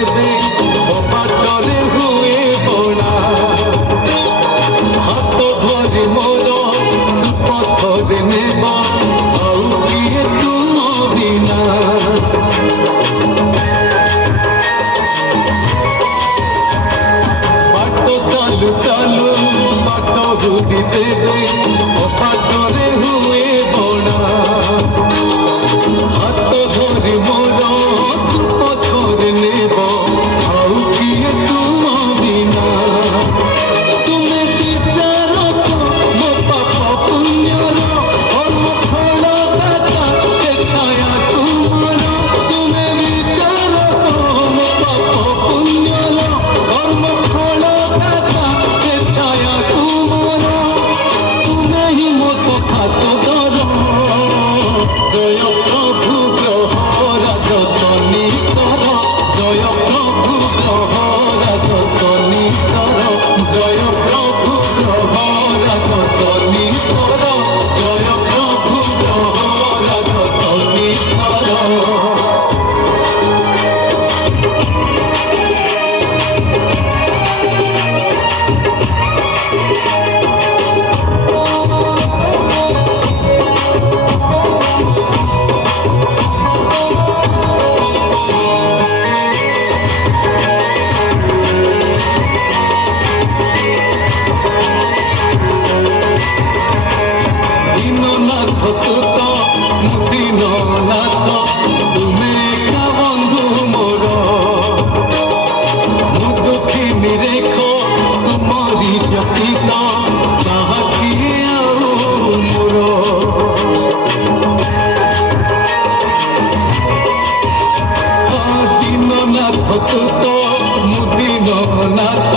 जेबे बाटरे हुए बणा हाथ धरी मोर सुपथरे नेब आउ किए तुम बिना बाट चालू चालू बाट हुरी जेबे बाटरे हुए बणा हाथ धरी मोर सुपथरे नेब आउ किए तुम बिना तुमे विचार मो पाप पुण्यर कर्म फल दाता के छाया तुमर तुमे विचार मो पाप पुण्यर कर्म फल दाता के छाया तुमर तुमे ही मो सखा सदर जय प्रभु ग्रह राज शनिश्चर जय प्रभु ग्रह राज शनिश्चर जय प्रभु ग्रह राज शनिश्चर जय प्रभु ग्रह राज शनिश्चर दीननाथ सुत दीननाथ तुमे एका बंधु मोर मु दुखी निरेख तुमरी व्यतीत साहकी आउ मोर दीननाथ सुत दीननाथ